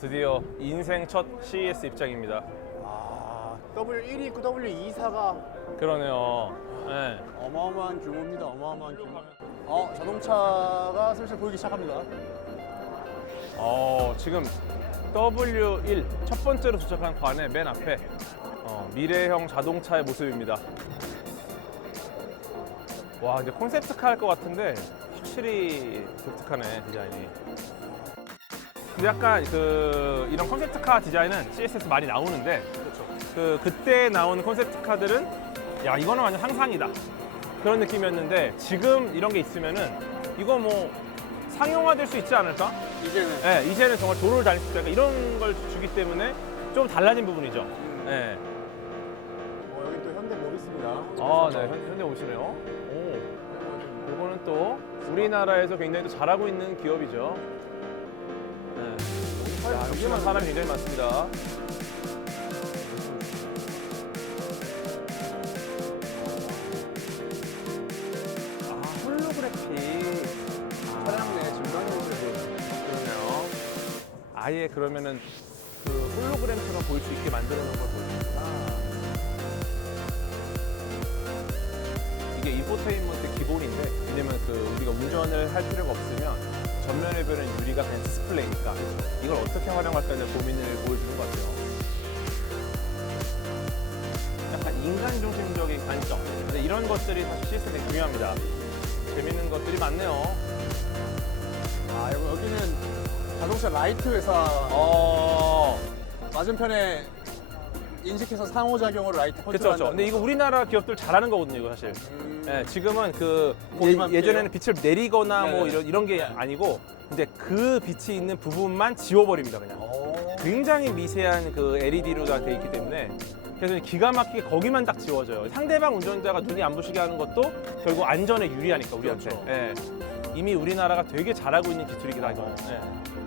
드디어 인생 첫 CES 입장입니다. 아, W1이 있고 W24가 그러네요. 네. 어마어마한 규모입니다. 어마어마한 규모. 어, 자동차가 슬슬 보이기 시작합니다. 어, 지금 W1 첫 번째로 도착한 관의 맨 앞에 어, 미래형 자동차의 모습입니다. 와, 이제 콘셉트카 할 것 같은데 확실히 독특하네 디자인이. 근데 약간 그 이런 콘셉트카 디자인은 CS에서 많이 나오는데 그렇죠. 그 그때 나온 콘셉트카들은 야 이거는 완전 상상이다 그런 느낌이었는데 지금 이런 게 있으면은 이거 뭐 상용화될 수 있지 않을까? 이제는 네, 이제는 정말 도로를 다닐 수 있다. 그러니까 이런 걸 주기 때문에 좀 달라진 부분이죠. 네. 뭐 여기 또 현대 모비스입니다. 아, 네. 현- 현대 오시네요. 오. 이거는 또 우리나라에서 굉장히 또 잘하고 있는 기업이죠. 네. 야, 역시나 사람이 굉장히 많습니다. 아, 홀로그래픽. 아, 차량 내 모습을 그러네요. 아예 그러면은 그 홀로그램처럼 보일 수 있게 만들어 놓은 걸 보여줍니다. 이게 인포테인먼트 기본인데 왜냐면 그 우리가 운전을 할 필요가 없으면 전면에 보는 유리가 그냥 디스플레이니까 이걸 어떻게 활용할까에 고민을 보여주는 것 같아요. 약간 인간 중심적인 관점. 이런 것들이 사실 시스템에 중요합니다. 재밌는 것들이 많네요. 아, 여기- 여기는 자동차 라이트 회사 어. 맞은편에 인식해서 상호작용으로 라이트 컨트롤 그렇죠. 근데 이거 우리나라 기업들 잘하는 거거든요, 이거 사실. 음, 예, 지금은 그 거기만 예, 전에는 빛을 내리거나 뭐 네네. 이런 이런 게 아니고 이제 그 빛이 있는 부분만 지워버립니다, 그냥. 오. 굉장히 미세한 그 LED로 다 돼 있기 때문에 그래서 기가 막히게 거기만 딱 지워져요. 상대방 운전자가 눈이 안 부시게 하는 것도 결국 안전에 유리하니까 우리한테. 그렇죠. 예. 이미 우리나라가 되게 잘하고 있는 기술이긴 하죠. 예.